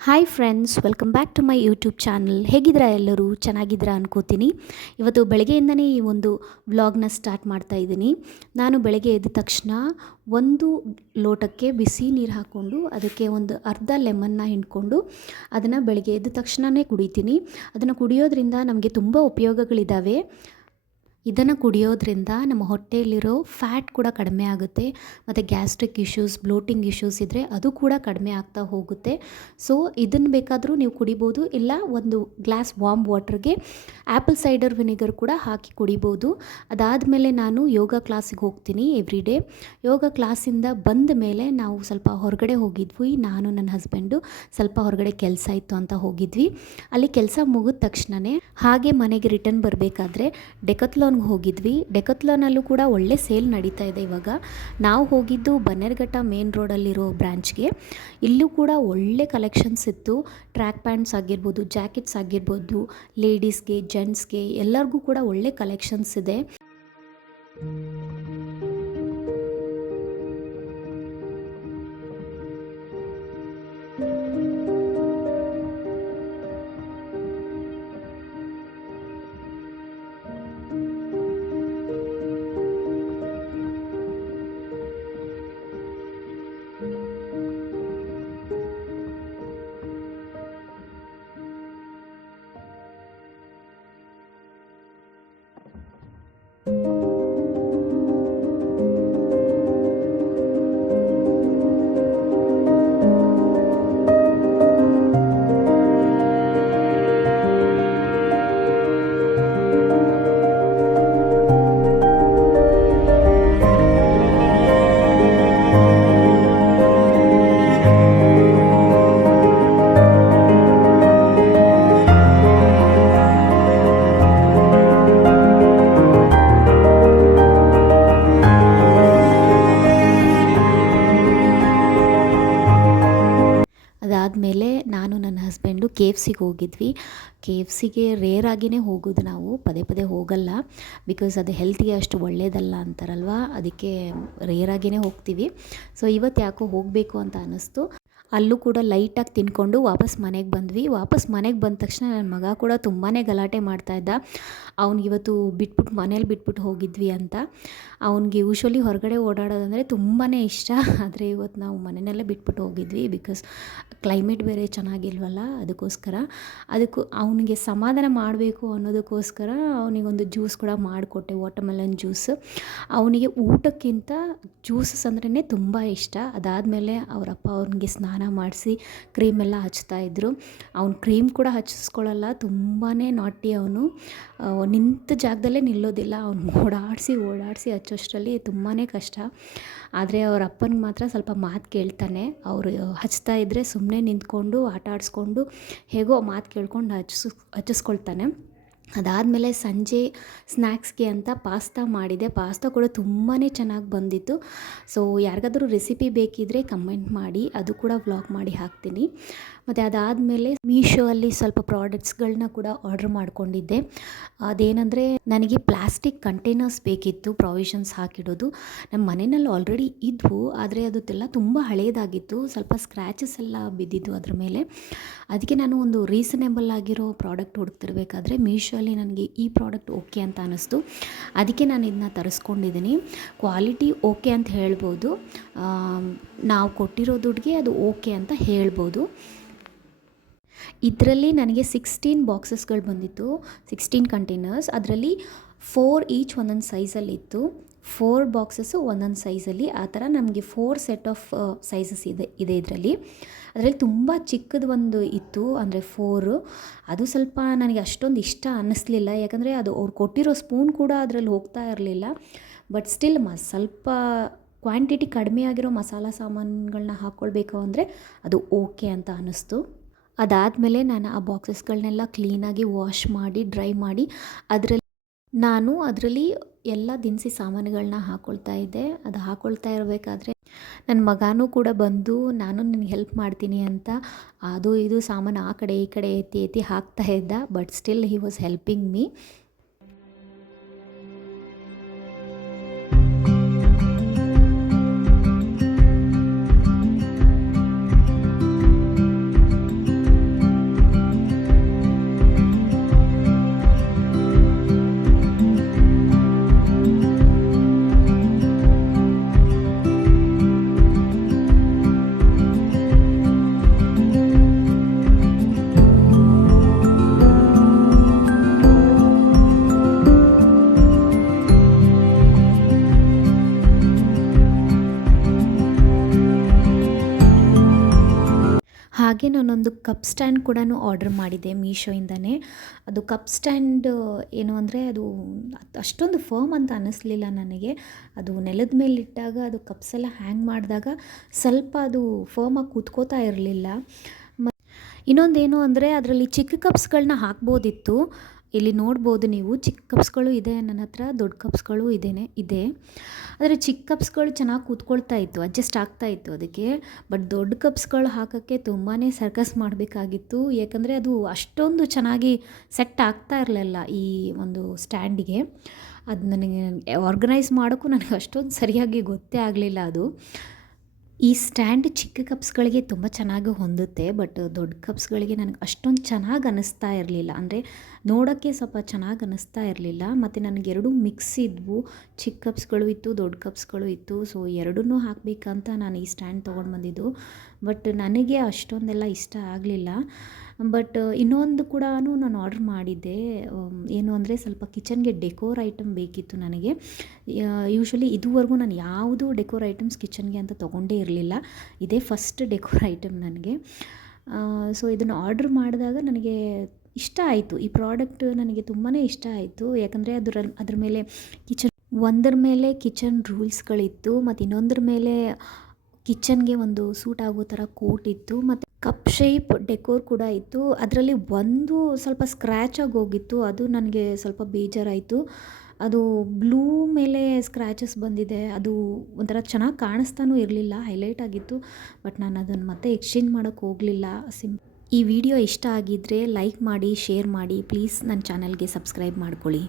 Hi friends welcome back to my YouTube channel ಹೇಗಿದ್ದೀರಾ ಎಲ್ಲರೂ? ಚೆನ್ನಾಗಿದ್ದೀರಾ ಅನ್ಕೋತೀನಿ. ಇವತ್ತು ಬೆಳಗ್ಗೆಯಿಂದನೇ ಈ ಒಂದು ವ್ಲಾಗ್ನ ಸ್ಟಾರ್ಟ್ ಮಾಡ್ತಾ ಇದ್ದೀನಿ. ನಾನು ಬೆಳಗ್ಗೆ ಎದ್ದ ತಕ್ಷಣ ಒಂದು ಲೋಟಕ್ಕೆ ಬಿಸಿ ನೀರು ಹಾಕ್ಕೊಂಡು ಅದಕ್ಕೆ ಒಂದು ಅರ್ಧ ಲೆಮನ್ನ ಹಿಂಡ್ಕೊಂಡು ಅದನ್ನು ಬೆಳಗ್ಗೆ ಎದ್ದ ತಕ್ಷಣವೇ ಕುಡಿತೀನಿ. ಅದನ್ನು ಕುಡಿಯೋದ್ರಿಂದ ನಮಗೆ ತುಂಬ ಉಪಯೋಗಗಳಿದ್ದಾವೆ ಇದನ್ನು ಕುಡಿಯೋದ್ರಿಂದ ನಮ್ಮ ಹೊಟ್ಟೆಯಲ್ಲಿರೋ ಫ್ಯಾಟ್ ಕೂಡ ಕಡಿಮೆ ಆಗುತ್ತೆ, ಮತ್ತು ಗ್ಯಾಸ್ಟ್ರಿಕ್ ಇಶ್ಯೂಸ್, ಬ್ಲೋಟಿಂಗ್ ಇಶ್ಯೂಸ್ ಇದ್ದರೆ ಅದು ಕೂಡ ಕಡಿಮೆ ಆಗ್ತಾ ಹೋಗುತ್ತೆ. ಸೊ, ಇದನ್ನು ಬೇಕಾದರೂ ನೀವು ಕುಡಿಬೋದು, ಇಲ್ಲ ಒಂದು ಗ್ಲಾಸ್ ವಾಮ್ ವಾಟರ್ಗೆ ಆ್ಯಪಲ್ ಸೈಡರ್ ವಿನೆಗರ್ ಕೂಡ ಹಾಕಿ ಕುಡಿಬೋದು. ಅದಾದಮೇಲೆ ನಾನು ಯೋಗ ಕ್ಲಾಸಿಗೆ ಹೋಗ್ತೀನಿ ಎವ್ರಿ ಡೇ. ಯೋಗ ಕ್ಲಾಸಿಂದ ಬಂದ ಮೇಲೆ ನಾವು ಸ್ವಲ್ಪ ಹೊರಗಡೆ ಹೋಗಿದ್ವಿ, ನಾನು, ನನ್ನ ಹಸ್ಬೆಂಡು, ಸ್ವಲ್ಪ ಹೊರಗಡೆ ಕೆಲಸ ಇತ್ತು ಅಂತ ಹೋಗಿದ್ವಿ. ಅಲ್ಲಿ ಕೆಲಸ ಮುಗಿದ ತಕ್ಷಣವೇ ಹಾಗೆ ಮನೆಗೆ ರಿಟರ್ನ್ ಬರಬೇಕಾದ್ರೆ ಡೆಕತ್ಲಾನ್ಗೆ ಹೋಗಿದ್ವಿ. ಡೆಕತ್ಲಾನಲ್ಲೂ ಕೂಡ ಒಳ್ಳೆ ಸೇಲ್ ನಡೀತಾ ಇದೆ ಇವಾಗ. ನಾವು ಹೋಗಿದ್ದು ಬನ್ನೇರ್ಘಟ್ಟ ಮೇನ್ ರೋಡಲ್ಲಿರೋ ಬ್ರ್ಯಾಂಚ್ಗೆ ಇಲ್ಲೂ ಕೂಡ ಒಳ್ಳೆ ಕಲೆಕ್ಷನ್ಸ್ ಇತ್ತು. ಟ್ರ್ಯಾಕ್ ಪ್ಯಾಂಟ್ಸ್ ಆಗಿರ್ಬೋದು, ಜಾಕೆಟ್ಸ್ ಆಗಿರ್ಬೋದು, ಲೇಡೀಸ್ಗೆ, ಜೆಂಟ್ಸ್ಗೆ ಎಲ್ಲರಿಗೂ ಕೂಡ ಒಳ್ಳೆ ಕಲೆಕ್ಷನ್ಸ್ ಇದೆ. ಕೆ ಎಫ್ ಸಿಗೆ ಹೋಗಿದ್ವಿ. ಕೆ ಎಫ್ ಸಿಗೆ ರೇರ್ ಆಗಿನೇ ಹೋಗೋದು ನಾವು. ಪದೇ ಪದೇ ಹೋಗಲ್ಲ. ಬಿಕಾಸ್ ಅದು ಹೆಲ್ತಿಗೆ ಅಷ್ಟು ಒಳ್ಳೆಯದಲ್ಲ ಅಂತಾರಲ್ವ? ಅದಕ್ಕೆ ರೇರ್ ಆಗಿನೇ ಹೋಗ್ತೀವಿ. ಸೊ ಇವತ್ತು ಯಾಕೋ ಹೋಗಬೇಕು ಅಂತ ಅನ್ನಿಸ್ತು ಅಲ್ಲೂ ಕೂಡ ಲೈಟಾಗಿ ತಿನ್ಕೊಂಡು ವಾಪಸ್ ಮನೆಗೆ ಬಂದ್ವಿ. ವಾಪಸ್ ಮನೆಗೆ ಬಂದ ತಕ್ಷಣ ನನ್ನ ಮಗ ಕೂಡ ತುಂಬಾ ಗಲಾಟೆ ಮಾಡ್ತಾಯಿದ್ದ ಅವ್ನಿಗೆ ಇವತ್ತು ಬಿಟ್ಬಿಟ್ಟು ಮನೇಲಿ ಬಿಟ್ಬಿಟ್ಟು ಹೋಗಿದ್ವಿ ಅಂತ. ಅವನಿಗೆ ಯೂಶ್ವಲಿ ಹೊರಗಡೆ ಓಡಾಡೋದಂದರೆ ತುಂಬಾ ಇಷ್ಟ. ಆದರೆ ಇವತ್ತು ನಾವು ಮನೆಯಲ್ಲೇ ಬಿಟ್ಬಿಟ್ಟು ಹೋಗಿದ್ವಿ ಬಿಕಾಸ್ ಕ್ಲೈಮೇಟ್ ಬೇರೆ ಚೆನ್ನಾಗಿಲ್ವಲ್ಲ, ಅದಕ್ಕೋಸ್ಕರ. ಅದಕ್ಕೂ ಅವನಿಗೆ ಸಮಾಧಾನ ಮಾಡಬೇಕು ಅನ್ನೋದಕ್ಕೋಸ್ಕರ ಅವನಿಗೊಂದು ಜ್ಯೂಸ್ ಕೂಡ ಮಾಡಿಕೊಟ್ಟೆ ವಾಟರ್ಮೆಲನ್ ಜ್ಯೂಸ್ ಅವನಿಗೆ ಊಟಕ್ಕಿಂತ ಜ್ಯೂಸಸ್ ಅಂದ್ರೇ ತುಂಬ ಇಷ್ಟ. ಅದಾದಮೇಲೆ ಅವರಪ್ಪ ಅವ್ನಿಗೆ ಸ್ನಾನ ಮಾಡಿಸಿ ಕ್ರೀಮೆಲ್ಲ ಹಚ್ತಾ ಇದ್ದರು ಅವ್ನು ಕ್ರೀಮ್ ಕೂಡ ಹಚ್ಚಿಸ್ಕೊಳ್ಳಲ್ಲ ತುಂಬಾ ನಾಟಿ ಅವನು. ನಿಂತ ಜಾಗದಲ್ಲೇ ನಿಲ್ಲೋದಿಲ್ಲ. ಅವ್ನು ಓಡಾಡಿಸಿ ಓಡಾಡಿಸಿ ಹಚ್ಚೋಷ್ಟರಲ್ಲಿ ತುಂಬಾ ಕಷ್ಟ. ಆದರೆ ಅವ್ರ ಅಪ್ಪನಿಗೆ ಮಾತ್ರ ಸ್ವಲ್ಪ ಮಾತು ಕೇಳ್ತಾನೆ. ಅವರು ಹಚ್ತಾ ಇದ್ದರೆ ಸುಮ್ಮನೆ ನಿಂತ್ಕೊಂಡು, ಆಟ ಆಡಿಸ್ಕೊಂಡು, ಹೇಗೋ ಮಾತು ಕೇಳ್ಕೊಂಡು ಹಚ್ಚಿಸ್ ಹಚ್ಚಿಸ್ಕೊಳ್ತಾನೆ ಅದಾದಮೇಲೆ ಸಂಜೆ ಸ್ನ್ಯಾಕ್ಸ್ಗೆ ಅಂತ ಪಾಸ್ತಾ ಮಾಡಿದೆ. ಪಾಸ್ತಾ ಕೂಡ ತುಂಬಾ ಚೆನ್ನಾಗಿ ಬಂದಿತ್ತು. ಸೊ ಯಾರಿಗಾದರೂ ರೆಸಿಪಿ ಬೇಕಿದ್ದರೆ ಕಮೆಂಟ್ ಮಾಡಿ. ಅದು ಕೂಡ ವ್ಲಾಗ್ ಮಾಡಿ ಹಾಕ್ತೀನಿ. ಮತ್ತು ಅದಾದಮೇಲೆ ಮೀಶೋ ಅಲ್ಲಿ ಸ್ವಲ್ಪ ಪ್ರಾಡಕ್ಟ್ಸ್ಗಳನ್ನ ಕೂಡ ಆರ್ಡ್ರ್ ಮಾಡ್ಕೊಂಡಿದ್ದೆ. ಅದೇನೆಂದರೆ, ನನಗೆ ಪ್ಲಾಸ್ಟಿಕ್ ಕಂಟೈನರ್ಸ್ ಬೇಕಿತ್ತು ಪ್ರಾವಿಷನ್ಸ್ ಹಾಕಿಡೋದು. ನಮ್ಮ ಮನೆಯಲ್ಲಿ ಆಲ್ರೆಡಿ ಇದ್ವು, ಆದರೆ ಅದೆಲ್ಲ ತುಂಬ ಹಳೆಯದಾಗಿತ್ತು ಸ್ವಲ್ಪ ಸ್ಕ್ರ್ಯಾಚಸ್ ಎಲ್ಲ ಬಿದ್ದಿದ್ದು ಅದ್ರ ಮೇಲೆ. ಅದಕ್ಕೆ ನಾನು ಒಂದು ರೀಸನೇಬಲ್ ಆಗಿರೋ ಪ್ರಾಡಕ್ಟ್ ಹುಡುಕ್ತಿರ್ಬೇಕಾದ್ರೆ ಮೀಶೋಲ್ಲಿ ನನಗೆ ಈ ಪ್ರಾಡಕ್ಟ್ ಓಕೆ ಅಂತ ಅನ್ನಿಸ್ತು. ಅದಕ್ಕೆ ನಾನು ಇದನ್ನ ತರಿಸ್ಕೊಂಡಿದ್ದೀನಿ. ಕ್ವಾಲಿಟಿ ಓಕೆ ಅಂತ ಹೇಳ್ಬೋದು. ನಾವು ಕೊಟ್ಟಿರೋ ದುಡ್ಡಿಗೆ ಅದು ಓಕೆ ಅಂತ ಹೇಳ್ಬೋದು. ಇದರಲ್ಲಿ ನನಗೆ ಸಿಕ್ಸ್ಟೀನ್ ಬಾಕ್ಸಸ್ಗಳು ಬಂದಿತ್ತು. Sixteen containers. ಅದರಲ್ಲಿ ಫೋರ್ ಈಚ್ ಒಂದೊಂದು ಸೈಜಲ್ಲಿತ್ತು. ಫೋರ್ ಬಾಕ್ಸಸ್ಸು ಒಂದೊಂದು ಸೈಜಲ್ಲಿ ಆ ಥರ ನಮಗೆ ಫೋರ್ ಸೆಟ್ ಆಫ್ ಸೈಜಸ್ ಇದೆ ಇದೆ ಇದರಲ್ಲಿ. ಅದರಲ್ಲಿ ತುಂಬ ಚಿಕ್ಕದು ಒಂದು ಇತ್ತು, ಅಂದರೆ ಫೋರು ಅದು ಸ್ವಲ್ಪ ನನಗೆ ಅಷ್ಟೊಂದು ಇಷ್ಟ ಅನ್ನಿಸ್ಲಿಲ್ಲ. ಯಾಕಂದರೆ ಅದು ಅವ್ರು ಕೊಟ್ಟಿರೋ ಸ್ಪೂನ್ ಕೂಡ ಅದರಲ್ಲಿ ಹೋಗ್ತಾ ಇರಲಿಲ್ಲ. ಬಟ್ ಸ್ಟಿಲ್ ಮ, ಸ್ವಲ್ಪ ಕ್ವಾಂಟಿಟಿ ಕಡಿಮೆ ಆಗಿರೋ ಮಸಾಲ ಸಾಮಾನುಗಳನ್ನ ಹಾಕ್ಕೊಳ್ಬೇಕು ಅಂದರೆ ಅದು ಓಕೆ ಅಂತ ಅನ್ನಿಸ್ತು. ಅದಾದಮೇಲೆ ನಾನು ಆ ಬಾಕ್ಸಸ್ಗಳನ್ನೆಲ್ಲ ಕ್ಲೀನಾಗಿ ವಾಶ್ ಮಾಡಿ ಡ್ರೈ ಮಾಡಿ, ಅದರಲ್ಲಿ ನಾನು ಅದರಲ್ಲಿ ಎಲ್ಲ ದಿನಸಿ ಸಾಮಾನುಗಳನ್ನ ಹಾಕ್ಕೊಳ್ತಾ ಇದ್ದೆ. ಅದು ಹಾಕ್ಕೊಳ್ತಾ ಇರಬೇಕಾದ್ರೆ ನನ್ನ ಮಗನೂ ಕೂಡ ಬಂದು, ನಾನು ನಿನಗೆ ಹೆಲ್ಪ್ ಮಾಡ್ತೀನಿ ಅಂತ ಅದು ಇದು ಸಾಮಾನು ಆ ಕಡೆ ಈ ಕಡೆ ಎತ್ತಿ ಎತ್ತಿ ಹಾಕ್ತಾ ಇದ್ದ but still he was helping me ನಾನೊಂದು ಕಪ್ ಸ್ಟ್ಯಾಂಡ್ ಕೂಡ ಆರ್ಡರ್ ಮಾಡಿದ್ದೆ ಮೀಶೋಯಿಂದನೇ. ಅದು ಕಪ್ ಸ್ಟ್ಯಾಂಡ್, ಏನು ಅಂದರೆ ಅದು ಅಷ್ಟೊಂದು ಫರ್ಮ್ ಅಂತ ಅನ್ನಿಸ್ಲಿಲ್ಲ ನನಗೆ. ಅದು ನೆಲದ ಮೇಲೆ ಇಟ್ಟಾಗ ಅದು ಕಪ್ಸ್ ಎಲ್ಲ ಹ್ಯಾಂಗ್ ಮಾಡಿದಾಗ ಸ್ವಲ್ಪ ಅದು ಫರ್ಮಾಗಿ ಕೂತ್ಕೋತಾ ಇರಲಿಲ್ಲ. ಇನ್ನೊಂದೇನು ಅಂದರೆ ಅದರಲ್ಲಿ ಚಿಕ್ಕ ಕಪ್ಸ್ಗಳನ್ನ ಹಾಕ್ಬೋದಿತ್ತು. ಇಲ್ಲಿ ನೋಡ್ಬೋದು ನೀವು ಚಿಕ್ಕ ಕಪ್ಸ್ಗಳು ಇದೆ, ನನ್ನ ಹತ್ರ ದೊಡ್ಡ ಕಪ್ಸ್ಗಳು ಇದೇನೆ, ಇದೆ. ಆದರೆ ಚಿಕ್ಕ ಕಪ್ಸ್ಗಳು ಚೆನ್ನಾಗಿ ಕೂತ್ಕೊಳ್ತಾ ಇತ್ತು ಅಡ್ಜಸ್ಟ್ ಆಗ್ತಾ ಇತ್ತು ಅದಕ್ಕೆ. ಬಟ್ ದೊಡ್ಡ ಕಪ್ಸ್ಗಳು ಹಾಕೋಕ್ಕೆ ತುಂಬಾ ಸರ್ಕಸ್ ಮಾಡಬೇಕಾಗಿತ್ತು. ಯಾಕಂದರೆ ಅದು ಅಷ್ಟೊಂದು ಚೆನ್ನಾಗಿ ಸೆಟ್ ಆಗ್ತಾ ಇರಲಿಲ್ಲ ಈ ಒಂದು ಸ್ಟ್ಯಾಂಡಿಗೆ ಅದು ನನಗೆ ಆರ್ಗನೈಸ್ ಮಾಡೋಕ್ಕೂ ನನಗೆ ಅಷ್ಟೊಂದು ಸರಿಯಾಗಿ ಗೊತ್ತೇ ಆಗಲಿಲ್ಲ ಅದು. ಈ ಸ್ಟ್ಯಾಂಡ್ ಚಿಕ್ಕ ಕಪ್ಸ್ಗಳಿಗೆ ತುಂಬ ಚೆನ್ನಾಗಿ ಹೊಂದುತ್ತೆ, ಬಟ್ ದೊಡ್ಡ ಕಪ್ಸ್ಗಳಿಗೆ ನನಗೆ ಅಷ್ಟೊಂದು ಚೆನ್ನಾಗಿ ಅನ್ನಿಸ್ತಾ ಇರಲಿಲ್ಲ. ಅಂದರೆ ನೋಡೋಕ್ಕೆ ಸ್ವಲ್ಪ ಚೆನ್ನಾಗಿ ಅನ್ನಿಸ್ತಾ ಇರಲಿಲ್ಲ. ಮತ್ತು ನನಗೆ ಎರಡೂ ಮಿಕ್ಸ್ ಇದ್ವು. ಚಿಕ್ಕ ಕಪ್ಸ್ಗಳು ಇತ್ತು, ದೊಡ್ಡ ಕಪ್ಸ್ಗಳು ಇತ್ತು. ಸೊ ಎರಡನ್ನೂ ಹಾಕಬೇಕಂತ ನಾನು ಈ ಸ್ಟ್ಯಾಂಡ್ ತೊಗೊಂಡು ಬಂದಿದ್ದು. ಬಟ್ ನನಗೆ ಅಷ್ಟೊಂದೆಲ್ಲ ಇಷ್ಟ ಆಗಲಿಲ್ಲ. ಬಟ್ ಇನ್ನೊಂದು ಕೂಡ ನಾನು ಆರ್ಡ್ರ್ ಮಾಡಿದ್ದೆ. ಏನು ಅಂದರೆ ಸ್ವಲ್ಪ ಕಿಚನ್ಗೆ ಡೆಕೋರ್ ಐಟಮ್ ಬೇಕಿತ್ತು ನನಗೆ. ಯೂಶ್ವಲಿ ಇದುವರೆಗೂ ನಾನು ಯಾವುದೂ ಡೆಕೋರ್ ಐಟಮ್ಸ್ ಕಿಚನ್ಗೆ ಅಂತ ತೊಗೊಂಡೇ ಇರಲಿಲ್ಲ. ಇದೇ ಫಸ್ಟ್ ಡೆಕೋರ್ ಐಟಮ್ ನನಗೆ. ಸೊ ಇದನ್ನು ಆರ್ಡ್ರ್ ಮಾಡಿದಾಗ ನನಗೆ ಇಷ್ಟ ಆಯಿತು. ಈ ಪ್ರಾಡಕ್ಟ್ ನನಗೆ ತುಂಬಾ ಇಷ್ಟ ಆಯಿತು. ಯಾಕಂದರೆ ಅದರ, ಅದ್ರ ಮೇಲೆ ಕಿಚನ್ ಒಂದರ ಮೇಲೆ ಕಿಚನ್ ರೂಲ್ಸ್ಗಳಿತ್ತು ಮತ್ತು ಇನ್ನೊಂದ್ರ ಮೇಲೆ ಕಿಚನ್ಗೆ ಒಂದು ಸೂಟ್ ಆಗೋ ಥರ ಕೋಟ್ ಇತ್ತು, ಮತ್ತು ಕಪ್ ಶೇಪ್ ಡೆಕೋರ್ ಕೂಡ ಇತ್ತು. ಅದರಲ್ಲಿ ಒಂದು ಸ್ವಲ್ಪ ಸ್ಕ್ರ್ಯಾಚ್ ಆಗಿ ಹೋಗಿತ್ತು, ಅದು ನನಗೆ ಸ್ವಲ್ಪ ಬೇಜಾರಾಯಿತು. ಅದು ಬ್ಲೂ ಮೇಲೆ ಸ್ಕ್ರ್ಯಾಚಸ್ ಬಂದಿದೆ, ಅದು ಒಂಥರ ಚೆನ್ನಾಗಿ ಕಾಣಿಸ್ತಾನೂ ಇರಲಿಲ್ಲ, ಹೈಲೈಟ್ ಆಗಿತ್ತು, ಬಟ್ ನಾನು ಅದನ್ನು ಮತ್ತೆ ಎಕ್ಸ್ಚೇಂಜ್ ಮಾಡೋಕ್ಕೆ ಹೋಗಲಿಲ್ಲ. ಸಿಂ, ಈ ವಿಡಿಯೋ ಇಷ್ಟ ಆಗಿದ್ದರೆ ಲೈಕ್ ಮಾಡಿ, ಶೇರ್ ಮಾಡಿ, ಪ್ಲೀಸ್ ನನ್ನ ಚಾನಲ್ಗೆ ಸಬ್ಸ್ಕ್ರೈಬ್ ಮಾಡ್ಕೊಳ್ಳಿ.